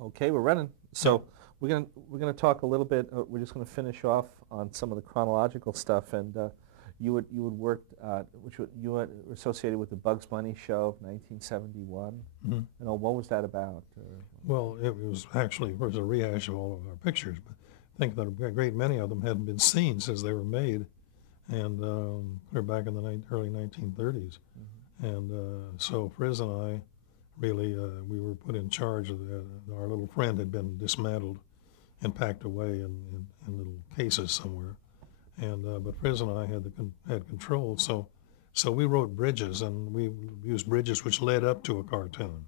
Okay, we're running. So we're gonna talk a little bit. We're just gonna finish off on some of the chronological stuff, and you would work, were associated with the Bugs Bunny show of 1971. Mhm. You know, what was that about? Well, it was actually, it was a rehash of all of our pictures, but I think that a great many of them hadn't been seen since they were made, and they're back in the early 1930s. And so Friz and I really, we were put in charge of our little friend had been dismantled and packed away in little cases somewhere. And but Friz and I had control, so we wrote bridges, and we used bridges which led up to a cartoon.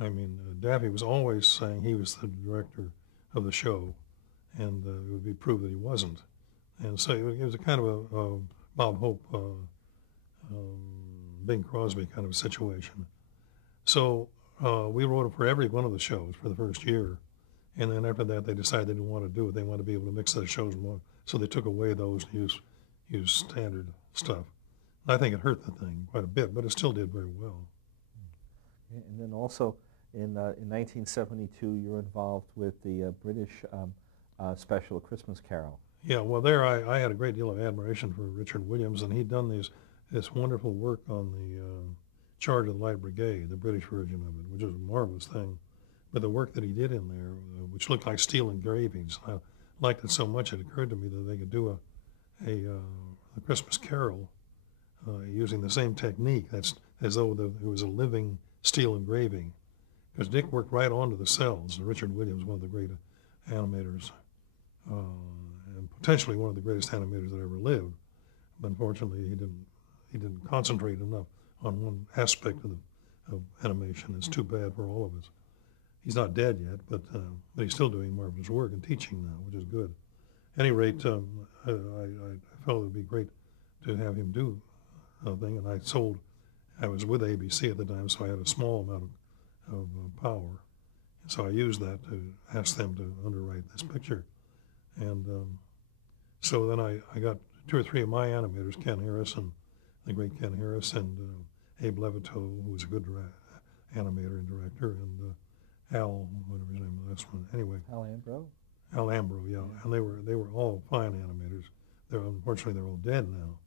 I mean, Daffy was always saying he was the director of the show, and it would be proved that he wasn't. And so it was a kind of a Bob Hope, Bing Crosby kind of a situation. So we wrote it for every one of the shows for the first year, and then after that they decided they didn't want to do it. They wanted to be able to mix the shows more, so they took away those and use standard stuff. I think it hurt the thing quite a bit, but it still did very well. And then also in 1972, you were involved with the British special, A Christmas Carol. Yeah, well, there I had a great deal of admiration for Richard Williams, and he'd done this wonderful work on the Charge of the Light Brigade, the British version of it, which was a marvelous thing. But the work that he did in there, which looked like steel engravings, I liked it so much it occurred to me that they could do a Christmas Carol using the same technique. That's as though it was a living steel engraving. Because Dick worked right onto the cells. Richard Williams, one of the great animators, and potentially one of the greatest animators that ever lived. But unfortunately, he didn't concentrate enough on one aspect of animation. It's too bad for all of us. He's not dead yet, but he's still doing marvelous work and teaching now, which is good. At any rate, I felt it would be great to have him do a thing, and I was with ABC at the time, so I had a small amount of power. And so I used that to ask them to underwrite this picture. And so then I got two or three of my animators, Ken Harrison, the great Ken Harris, and Abe Levitow, who was a good animator and director, and Al, whatever his name was, last one. Anyway. Al Ambro? Al Ambro, yeah. And they were all fine animators. Unfortunately, they're all dead now.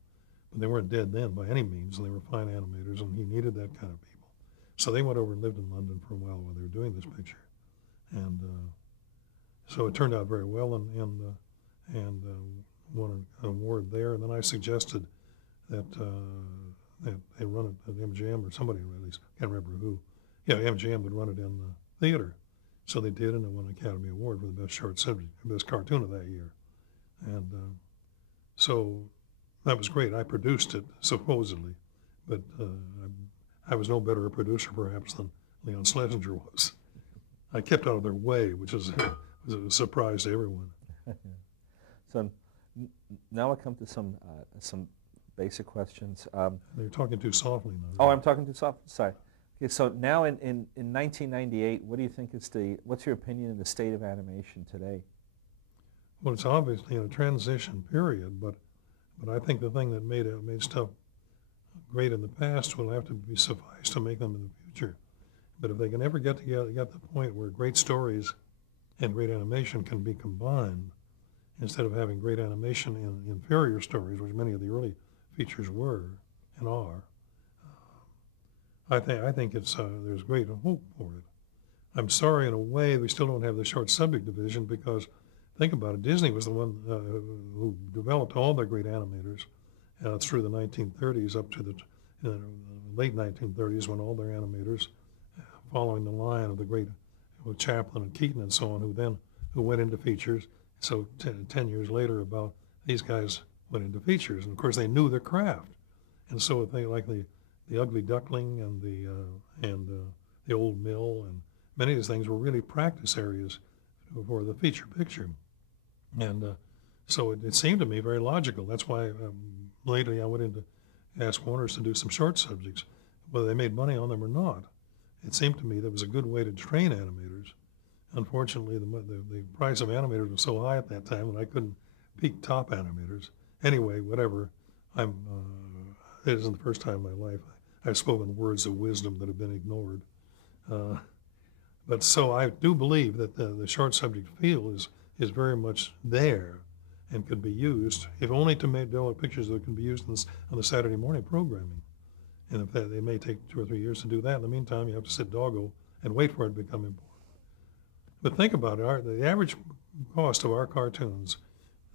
But they weren't dead then by any means, and they were fine animators, and he needed that kind of people. So they went over and lived in London for a while they were doing this picture. And so it turned out very well, and won an award there. And then I suggested that they run it at MGM, or somebody at least, can't remember who. Yeah, MGM would run it in the theater. So they did, and it won an Academy Award for the best short subject, best cartoon of that year. And so that was great. I produced it, supposedly, but I was no better a producer, perhaps, than Leon Schlesinger was. I kept out of their way, which was a surprise to everyone. So now I come to some basic questions. You're talking too softly now. Oh, I'm talking too soft. Sorry. Okay, so now in 1998, what do you think what's your opinion of the state of animation today? Well, it's obviously in a transition period, but I think the thing that made stuff great in the past will have to be suffice to make them in the future. But if they can ever get to the point where great stories and great animation can be combined, instead of having great animation in inferior stories, which many of the early features were and are, I think there's great hope for it. I'm sorry, in a way, we still don't have the short subject division, because think about it, Disney was the one who developed all their great animators through the 1930s up to the late 1930s, when all their animators, following the line of the great Chaplin and Keaton and so on, who went into features. So 10 years later, about these guys went into features, and of course they knew their craft, and so things like the Ugly Duckling and the Old Mill, and many of these things were really practice areas for the feature picture. And so it seemed to me very logical. That's why lately I went in to ask Warner's to do some short subjects, whether they made money on them or not. It seemed to me that was a good way to train animators. Unfortunately, the price of animators was so high at that time that I couldn't peak top animators. Anyway, whatever. It isn't the first time in my life I've spoken words of wisdom that have been ignored. But so I do believe that the short subject feel is very much there and could be used, if only to make develop pictures that can be used on the Saturday morning programming. And if they may take 2 or 3 years to do that. In the meantime, you have to sit doggo and wait for it to become important. But think about it, the average cost of our cartoons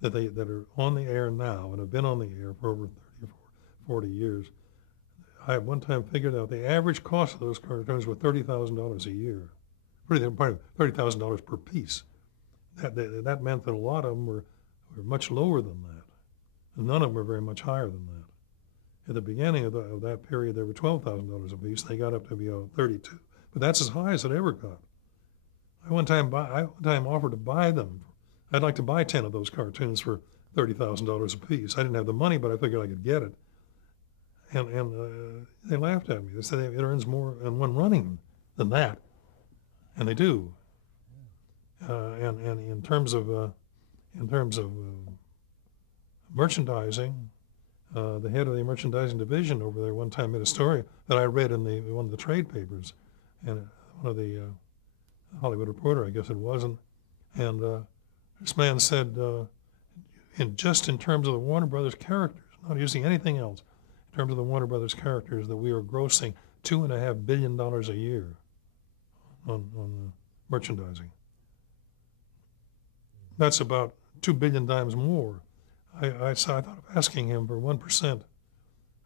that are on the air now and have been on the air for over 30 or 40 years, I at one time figured out the average cost of those cartoons were $30,000 a year. $30,000 per piece. That meant that a lot of them were much lower than that. And none of them were very much higher than that. At the beginning of that period, they were $12,000 a piece. They got up to be $32,000. But that's as high as it ever got. I one time offered to buy them. I'd like to buy 10 of those cartoons for $30,000 a piece. I didn't have the money, but I figured I could get it. And they laughed at me. They said it earns more in one running than that. And they do. And in terms of merchandising, the head of the merchandising division over there one time made a story that I read in one of the trade papers, and one of the Hollywood Reporter, I guess it wasn't, and this man said, in terms of the Warner Brothers characters, not using anything else, in terms of the Warner Brothers characters, that we are grossing $2.5 billion a year on merchandising. That's about 2 billion times more. I thought of asking him for 1%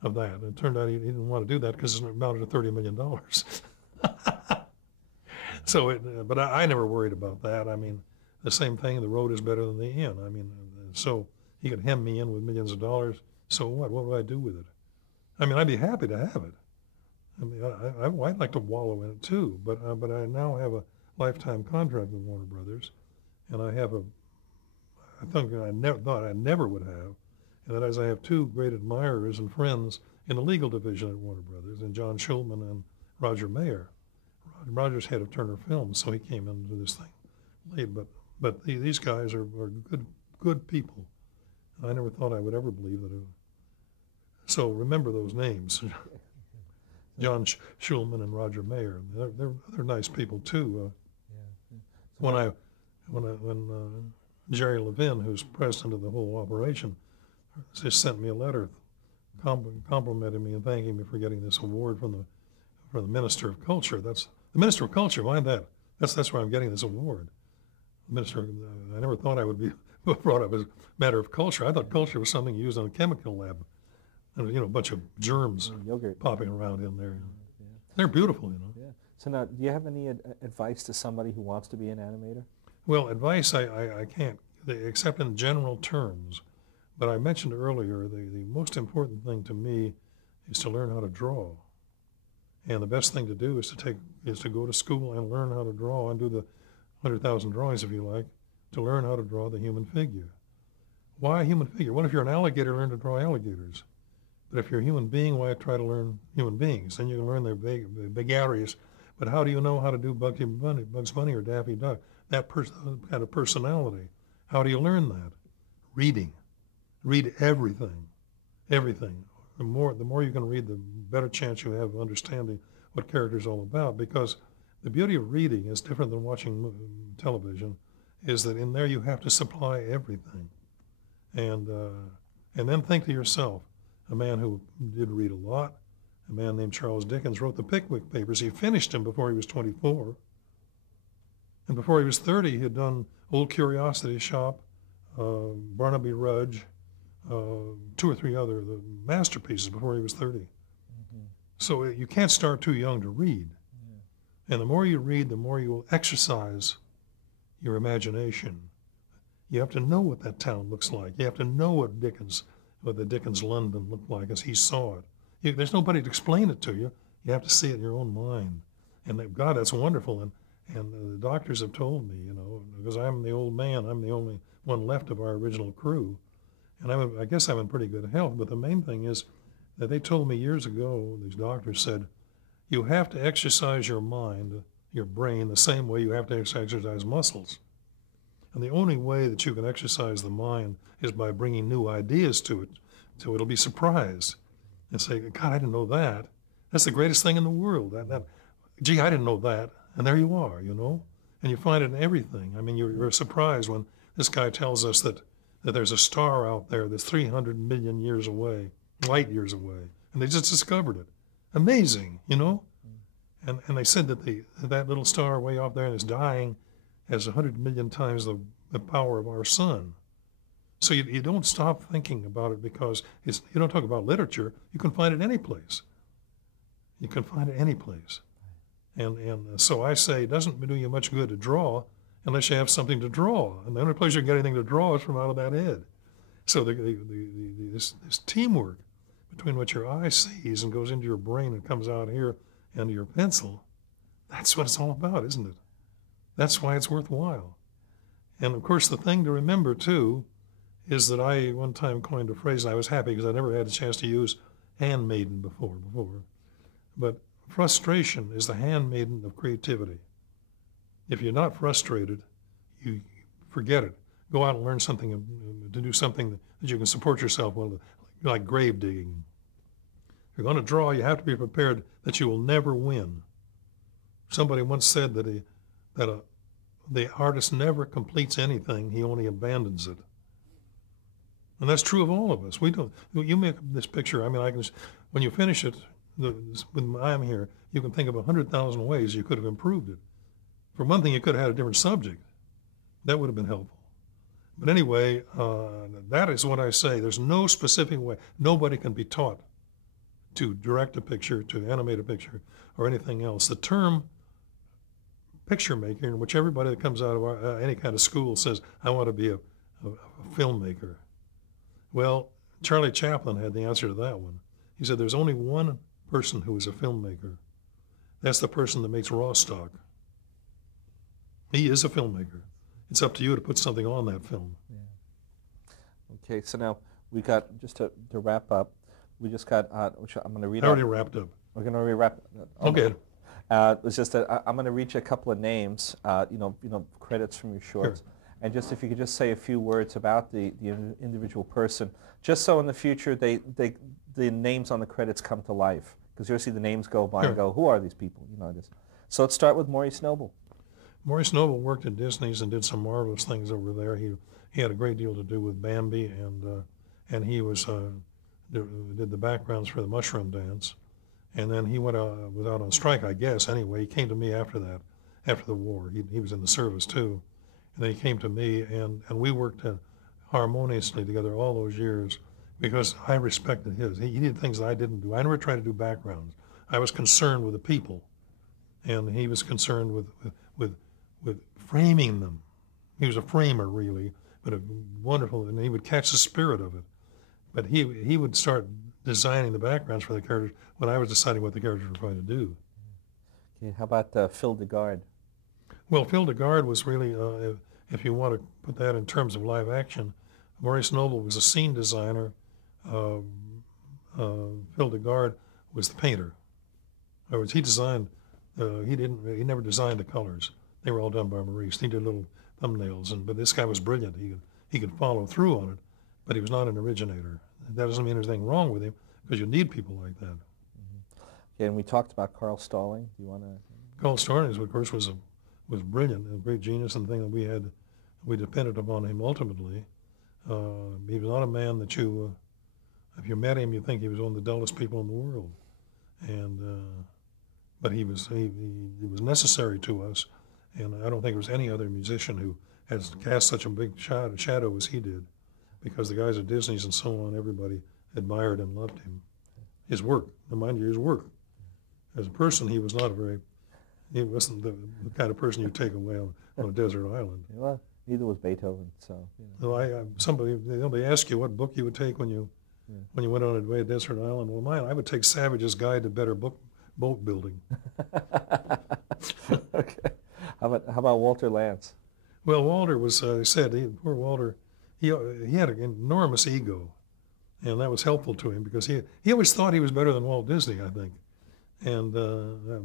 of that. And it turned out he didn't want to do that because it amounted to $30 million. So, but I never worried about that. I mean, the same thing, the road is better than the inn. I mean, so he could hem me in with millions of dollars. So what? What would I do with it? I mean, I'd be happy to have it. I mean, I'd like to wallow in it too, but I now have a lifetime contract with Warner Brothers, and I have I think I never thought I never would have, and that is I have two great admirers and friends in the legal division at Warner Brothers, and John Schulman and Roger Mayer. Roger's head of Turner Films, so he came into this thing late, but these guys are good people. I never thought I would ever believe that. So remember those names. John Schulman and Roger Mayer. They're nice people too. When Jerry Levin, who's president of the whole operation, just sent me a letter complimenting me and thanking me for getting this award from the Minister of Culture. That's the Minister of Culture. Mind that. That's where I'm getting this award. Minister. I never thought I would be brought up as a matter of culture. I thought culture was something used in a chemical lab. And, a bunch of germs popping around in there. Yeah. They're beautiful, Yeah. So now, do you have any advice to somebody who wants to be an animator? Well, advice I can't, except in general terms. But I mentioned earlier, the most important thing to me is to learn how to draw. And the best thing to do is to go to school and learn how to draw and do the 100,000 drawings, if you like, to learn how to draw the human figure. Why a human figure? What if you're an alligator, learn to draw alligators? But if you're a human being, why try to learn human beings? Then you can learn their vagaries. But how do you know how to do Bugs Bunny or Daffy Duck? That kind of personality. How do you learn that? Reading. Read everything. Everything. The more you can read, the better chance you have of understanding what character's all about. Because the beauty of reading is different than watching television, is that in there you have to supply everything. And then think to yourself, a man who did read a lot, a man named Charles Dickens, wrote the Pickwick Papers. He finished them before he was 24. And before he was 30, he had done Old Curiosity Shop, Barnaby Rudge, 2 or 3 other the masterpieces before he was 30. Mm-hmm. So you can't start too young to read. Yeah. And the more you read, the more you will exercise your imagination. You have to know what that town looks like. You have to know what the Dickens London looked like as he saw it. There's nobody to explain it to you. You have to see it in your own mind. And God, that's wonderful. And the doctors have told me, because I'm the old man, I'm the only one left of our original crew. And I guess I'm in pretty good health. But the main thing is that they told me years ago, these doctors said, you have to exercise your mind, your brain, the same way you have to exercise muscles. And the only way that you can exercise the mind is by bringing new ideas to it, so it'll be surprised and say, God, I didn't know that. That's the greatest thing in the world. Gee, I didn't know that. And there you are, you know? And you find it in everything. I mean, you're surprised when this guy tells us that there's a star out there that's 300 million years away, light years away, and they just discovered it. Amazing, you know? And they said that that little star way off there is dying has 100 million times the power of our sun. So you don't stop thinking about it because you don't talk about literature. You can find it any place. You can find it any place. And so I say it doesn't do you much good to draw unless you have something to draw. And the only place you get anything to draw is from out of that head. So this teamwork between what your eye sees and goes into your brain and comes out here into your pencil, that's what it's all about, isn't it? That's why it's worthwhile. And of course, the thing to remember too is that I one time coined a phrase, and I was happy because I never had a chance to use handmaiden before. But frustration is the handmaiden of creativity. If you're not frustrated, you forget it. Go out and learn something, to do something that you can support yourself with, like grave digging. If you're going to draw, you have to be prepared that you will never win. Somebody once said that the artist never completes anything, he only abandons it. And that's true of all of us. We don't. You make this picture. I mean, when you finish it, when I'm here, you can think of 100,000 ways you could have improved it. For one thing, you could have had a different subject. That would have been helpful. But anyway, that is what I say. There's no specific way. Nobody can be taught to direct a picture, to animate a picture, or anything else. The term picture maker, in which everybody that comes out of any kind of school says, I want to be a filmmaker. Well, Charlie Chaplin had the answer to that one. He said, there's only one person who is a filmmaker. That's the person that makes raw stock. He is a filmmaker. It's up to you to put something on that film. Yeah. Okay, so now we got, just to wrap up, we just got, which I'm going to read I already wrapped up. We're going to wrap. Okay. It's just that I'm going to read you a couple of names, credits from your shorts. Sure. And just if you could just say a few words about the individual person, just so in the future the names on the credits come to life. Because you'll see the names go by Sure. and go, who are these people? You know this. So let's start with Maurice Noble. Maurice Noble worked at Disney's and did some marvelous things over there. He had a great deal to do with Bambi, and he was did the backgrounds for the Mushroom Dance. And then he was out on strike, I guess. Anyway, he came to me after that, after the war. He was in the service too. And then he came to me, and we worked harmoniously together all those years because I respected his. He did things that I didn't do. I never tried to do backgrounds. I was concerned with the people, and he was concerned with framing them. He was a framer, really, but a wonderful, and he would catch the spirit of it. But he would start designing the backgrounds for the characters when I was deciding what the characters were going to do. Okay, how about Phil DeGard? Well, Phil DeGard was really, if you want to put that in terms of live action, Maurice Noble was a scene designer. Phil DeGard was the painter. In other words, he designed. He never designed the colors. They were all done by Maurice. He did little thumbnails, but this guy was brilliant. He could follow through on it, but he was not an originator. That doesn't mean there's anything wrong with him, because you need people like that. Mm-hmm. Okay, and we talked about Carl Stalling. Do you want to? Carl Stalling, of course, was brilliant, a great genius, and the thing that we depended upon him ultimately. He was not a man that if you met him, you think he was one of the dullest people in the world, but he was necessary to us, and I don't think there was any other musician who has cast such a big shadow as he did, because the guys at Disney's and so on, everybody admired and loved him. His work, mind you, his work. As a person, he was not he wasn't the kind of person you take away on a desert island. Well, neither was Beethoven. So. You know. Well, they ask you what book you would take when you went on a desert island. Well, I would take Savage's Guide to Better Boat Building. Okay. How about Walter Lantz? Well, Walter was, poor Walter, he had an enormous ego, and that was helpful to him because he always thought he was better than Walt Disney, I think. And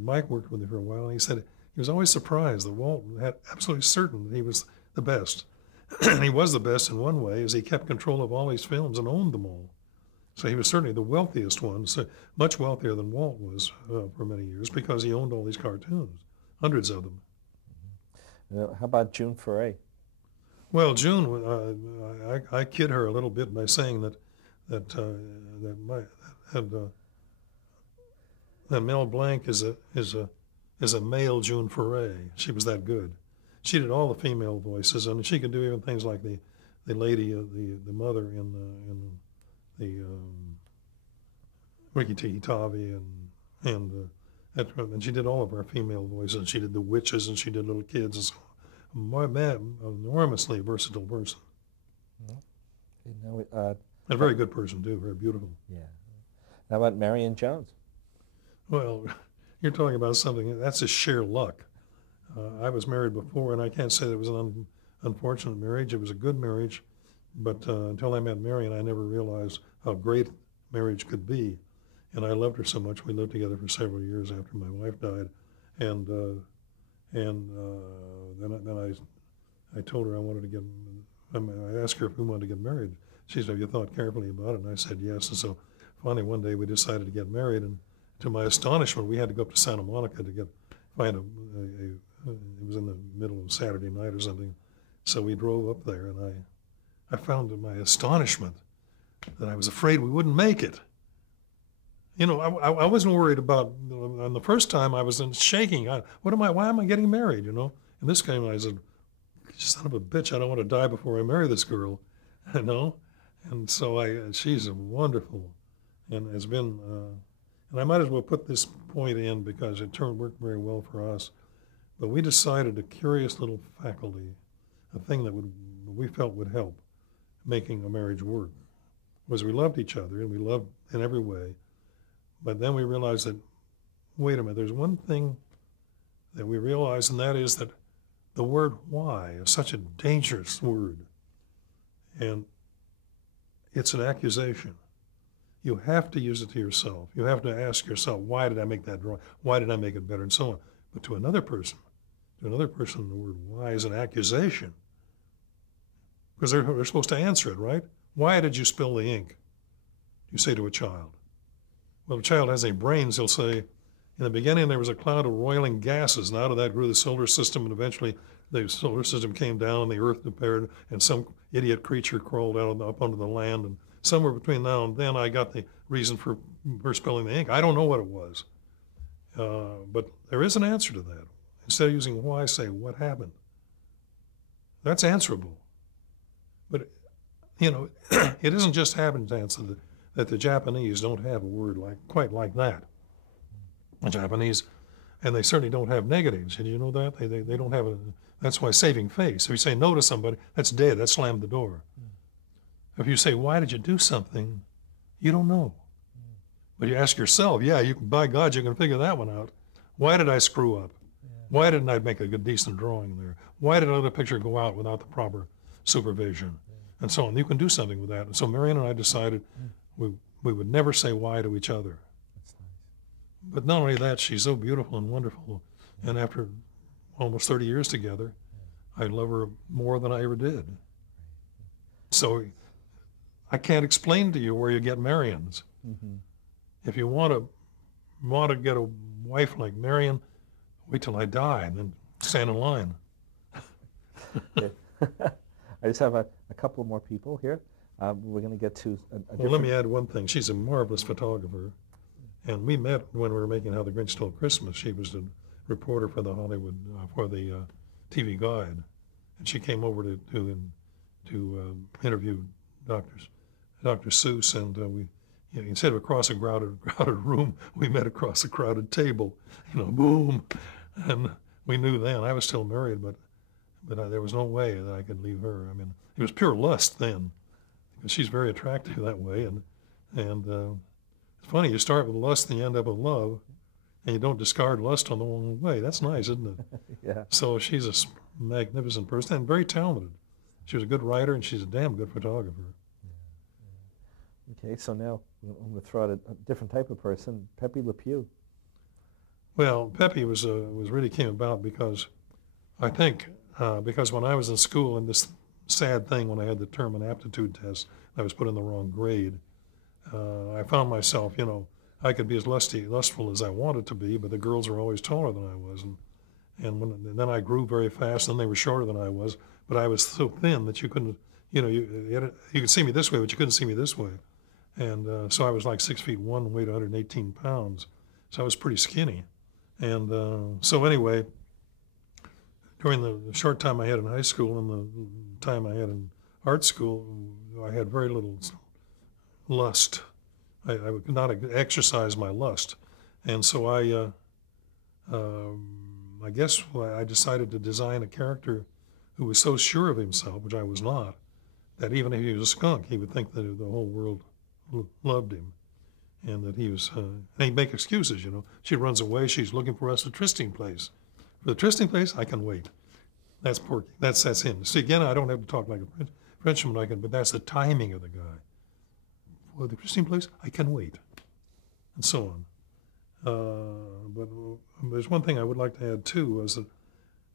Mike worked with him for a while, and he said he was always surprised that Walt had absolutely certain that he was the best. And he was the best in one way, as he kept control of all these films and owned them all. So he was certainly the wealthiest one, so much wealthier than Walt was for many years, because he owned all these cartoons. hundreds of them. How about June Foray? Well, June, I kid her a little bit by saying that Mel Blanc is a male June Foray. She was that good. She did all the female voices, and she could do even things like the lady, the mother in the Rikki Tikki Tavi, and she did all of our female voices. She did the witches, and she did little kids, and so enormously versatile person. Okay, now And a very good person too, very beautiful. yeah. How about Marion Jones? Well, you're talking about something, that's just sheer luck. I was married before, and I can't say that it was an unfortunate marriage. It was a good marriage, but until I met Marion, I never realized how great marriage could be. And I loved her so much. We lived together for several years after my wife died, and then I told her I wanted to get. I asked her if we wanted to get married. She said, "Have you thought carefully about it?" And I said yes. And so finally one day we decided to get married, and to my astonishment, we had to go up to Santa Monica to find it was in the middle of Saturday night or something. So we drove up there, and I found to my astonishment that I was afraid we wouldn't make it. You know, I wasn't worried about, on the first time I was shaking. Why am I getting married, you know? And this time I said, son of a bitch, I don't want to die before I marry this girl, you know? And so she's wonderful, and has been, and I might as well put this point in because it worked very well for us. But we decided a curious little faculty, a thing that we felt would help making a marriage work, was we loved each other, and we loved in every way. But then we realized that, wait a minute, there's one thing that we realized, and that is that the word why is such a dangerous word. And it's an accusation. You have to use it to yourself. You have to ask yourself, why did I make that drawing? Why did I make it better? And so on. But to another person, the word why is an accusation. Because they're supposed to answer it, right? Why did you spill the ink? You say to a child. Well, if a child has any brains, he'll say, in the beginning there was a cloud of roiling gases, and out of that grew the solar system, and eventually the solar system came down, and the earth appeared, and some idiot creature crawled up onto the land, and somewhere between now and then I got the reason for spilling the ink. I don't know what it was. But there is an answer to that. Instead of using why, say what happened. That's answerable. But, you know, it isn't just happenstance that the Japanese don't have a word quite like that. The Japanese, and they certainly don't have negatives. Did you know that? They don't have that's why saving face. If you say no to somebody, that's dead, that slammed the door. If you say, why did you do something, you don't know. But you ask yourself, by God, you can figure that one out. Why did I screw up? Why didn't I make a good, decent drawing there? Why did another picture go out without the proper supervision? And so on. You can do something with that. And so Marion and I decided we would never say why to each other. That's nice. But not only that, she's so beautiful and wonderful. And after almost 30 years together, I love her more than I ever did. So I can't explain to you where you get Marions. Mm-hmm. If you want to get a wife like Marion, wait till I die and then stand in line. I just have a couple more people here. We're going to get to Well, let me add one thing. She's a marvelous photographer. And we met when we were making How the Grinch Stole Christmas. She was the reporter for the Hollywood, for the TV Guide. And she came over to interview Dr. Seuss, and we, instead of across a crowded room, we met across a crowded table, boom. And we knew then, I was still married, but there was no way that I could leave her. I mean, it was pure lust then, because she's very attractive that way. And it's funny, you start with lust and you end up with love, and you don't discard lust on the wrong way. That's nice, isn't it? Yeah. So she's a magnificent person and very talented. She was a good writer, and she's a damn good photographer. Okay, so now I'm going to throw out a different type of person, Pepe Le Pew. Well, Pepe was really came about because I think because when I was in school, and this sad thing when I had the term and aptitude test, I was put in the wrong grade. I found myself, I could be as lustful as I wanted to be, but the girls were always taller than I was, And then I grew very fast, and they were shorter than I was, but I was so thin that you couldn't, you could see me this way, but you couldn't see me this way. And so I was like 6'1", weighed 118 pounds. So I was pretty skinny. And so anyway, during the short time I had in high school and the time I had in art school, I had very little lust. I could not exercise my lust. And so I guess I decided to design a character who was so sure of himself, which I was not, that even if he was a skunk, he would think that the whole world loved him, and that he was, and he'd make excuses, She runs away, she's looking for us a trysting place. For the trysting place, I can wait. That's Porky. That's him. See, again, I don't have to talk like a Frenchman, but that's the timing of the guy. For the trysting place, I can wait, and so on. But there's one thing I would like to add, too, was that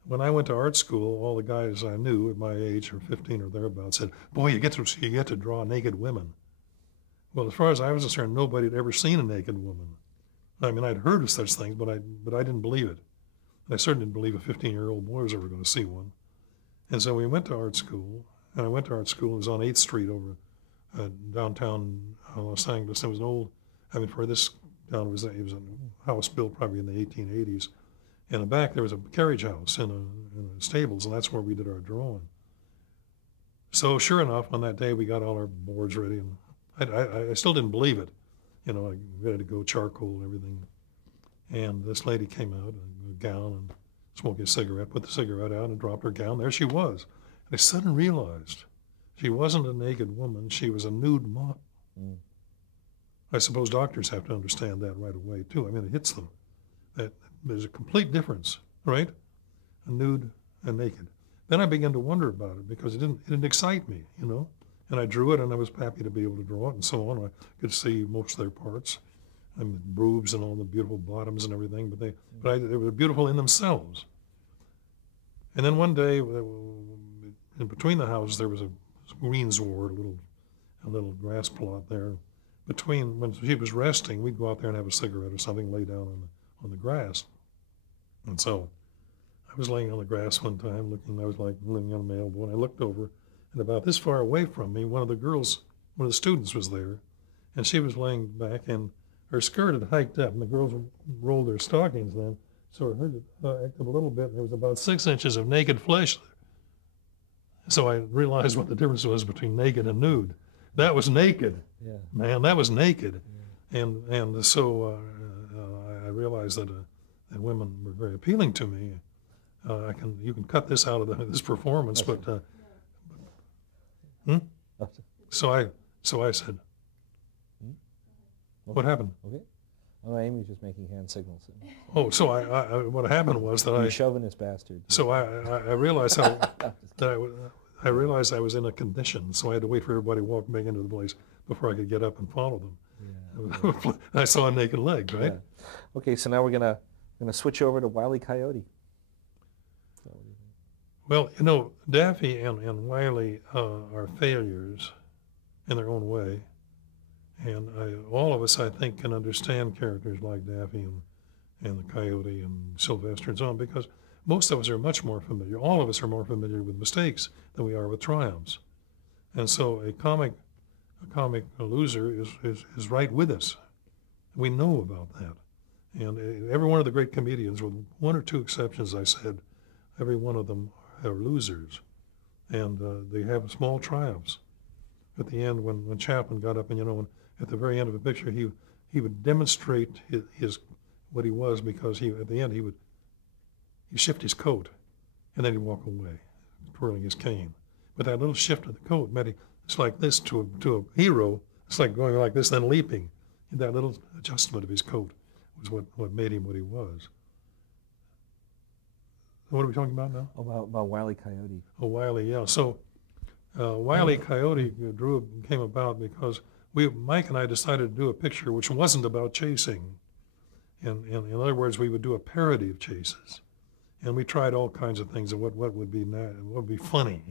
when I went to art school, all the guys I knew at my age, or 15 or thereabouts, said, "Boy, you get to draw naked women." Well, as far as I was concerned, nobody had ever seen a naked woman. I mean, I'd heard of such things, but I didn't believe it. And I certainly didn't believe a 15-year-old boy was ever going to see one. And so we went to art school, and I went to art school. It was on 8th Street over downtown Los Angeles. It was an old, for this town, it was a house built probably in the 1880s. In the back, there was a carriage house in the stables, and that's where we did our drawing. So sure enough, on that day, we got all our boards ready, and I still didn't believe it. I ready to go, charcoal and everything. And this lady came out in a gown and smoking a cigarette, put the cigarette out and dropped her gown. There she was. And I suddenly realized she wasn't a naked woman. She was a nude model. Mm. I suppose doctors have to understand that right away, too. I mean, it hits them. That there's a complete difference, right? A nude and naked. Then I began to wonder about it because it didn't excite me, And I drew it, and I was happy to be able to draw it and so on. I could see most of their parts, and the boobs and all the beautiful bottoms and everything, but they were beautiful in themselves. And then one day, in between the houses, there was a greensward, a little grass plot there. When she was resting, we'd go out there and have a cigarette or something, lay down on the grass. And so I was laying on the grass one time, I was like living on a mailboat, and I looked over, and about this far away from me, one of the students was there, and she was laying back, and her skirt had hiked up, and the girls rolled their stockings then, so it act up a little bit, and there was about 6 inches of naked flesh there. So I realized what the difference was between naked and nude. That was naked. Yeah. Man, that was naked. Yeah. And so I realized that women were very appealing to me. You can cut this out of this performance, but So I said, what happened? Okay. Oh, Amy's just making hand signals. Oh, so what happened was that You chauvinist bastard. So I realized I realized I was in a condition, so I had to wait for everybody to walk back into the place before I could get up and follow them. Yeah. I saw a naked leg, right? Yeah. Okay, so now we're gonna switch over to Wile E. Coyote. So what do you think? Well, Daffy and Wiley are failures in their own way, and all of us, I think, can understand characters like Daffy and the Coyote and Sylvester and so on, because most of us are much more familiar. All of us are more familiar with mistakes than we are with triumphs, and so a comic loser is right with us. We know about that, and every one of the great comedians, with one or two exceptions, I said, every one of them are losers, and they have small triumphs. At the end, when Chaplin got up, and at the very end of the picture, he would demonstrate his what he was, because at the end he'd shift his coat, and then he'd walk away, twirling his cane. But that little shift of the coat meant it's like this to a hero. It's like going like this, then leaping. And that little adjustment of his coat was what made him what he was. What are we talking about now? About Wile E. Coyote. Oh, Wile E., yeah. So Wile E. Coyote came about because Mike and I decided to do a picture which wasn't about chasing. And in other words, we would do a parody of chases. And we tried all kinds of things of what would be funny,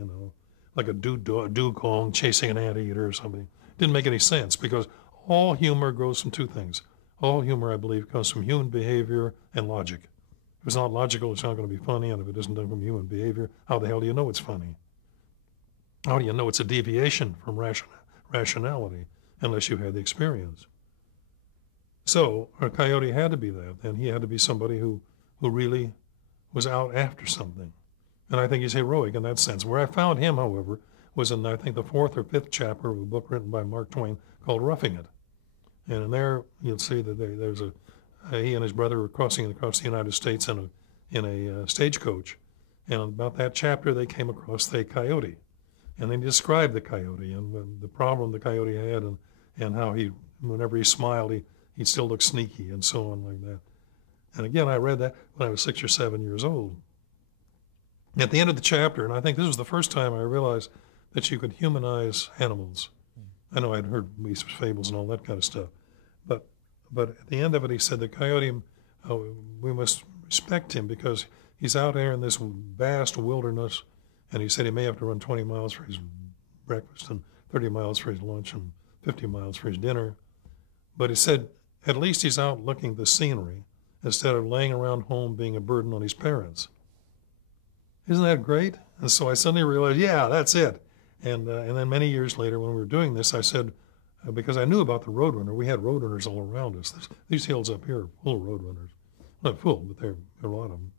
like a dugong chasing an anteater or something. Didn't make any sense, because all humor grows from two things. All humor, I believe, comes from human behavior and logic. If it's not logical, it's not going to be funny, and if it isn't done from human behavior, how the hell do you know it's funny? How do you know it's a deviation from rationality unless you've had the experience? So a coyote had to be that, and he had to be somebody who really was out after something. And I think he's heroic in that sense. Where I found him, however, was in, I think, the 4th or 5th chapter of a book written by Mark Twain called Roughing It. And in there, you'll see that there's he and his brother were crossing across the United States in a stagecoach. And about that chapter, they came across the coyote. And they described the coyote and the problem the coyote had, and how he, whenever he smiled, he still looked sneaky and so on like that. And again, I read that when I was 6 or 7 years old. At the end of the chapter, and I think this was the first time I realized that you could humanize animals. I know I'd heard Aesop's fables and all that kind of stuff, but at the end of it, he said the coyote, we must respect him because he's out there in this vast wilderness, and he said he may have to run 20 miles for his breakfast and 30 miles for his lunch and 50 miles for his dinner. But he said at least he's out looking at the scenery instead of laying around home being a burden on his parents. Isn't that great? And so I suddenly realized, yeah, that's it. And then many years later, when we were doing this, I said, because I knew about the roadrunner, we had roadrunners all around us. These hills up here are full of roadrunners. Not full, but there are a lot of them.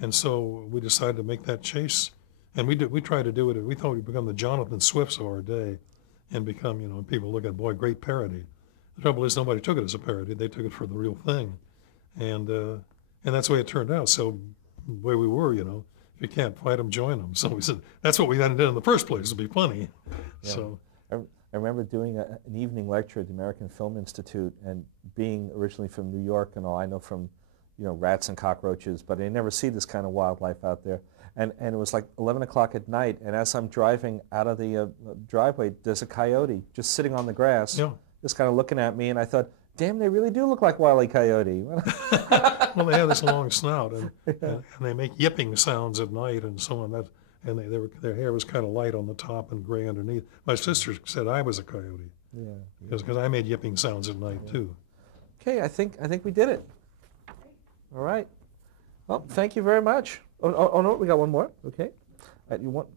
And so we decided to make that chase. And we tried to do it. We thought we'd become the Jonathan Swifts of our day and become, people look at, boy, great parody. The trouble is nobody took it as a parody. They took it for the real thing. And that's the way it turned out. So the way we were, if you can't fight them, join them. So we said, that's what we then did in the first place, to be funny. Yeah. So I remember doing an evening lecture at the American Film Institute, and being originally from New York and all, I know from, rats and cockroaches, but I never see this kind of wildlife out there. And it was like 11 o'clock at night, and as I'm driving out of the driveway, there's a coyote just sitting on the grass, just kind of looking at me, and I thought, damn, they really do look like Wile E. Coyote. Well, they have this long snout, and they make yipping sounds at night and so on. And their hair was kind of light on the top and gray underneath. My sister said I was a coyote. Yeah. Because I made yipping sounds at night too. Okay, I think we did it. All right. Well, thank you very much. Oh no, we got one more. Okay. You want?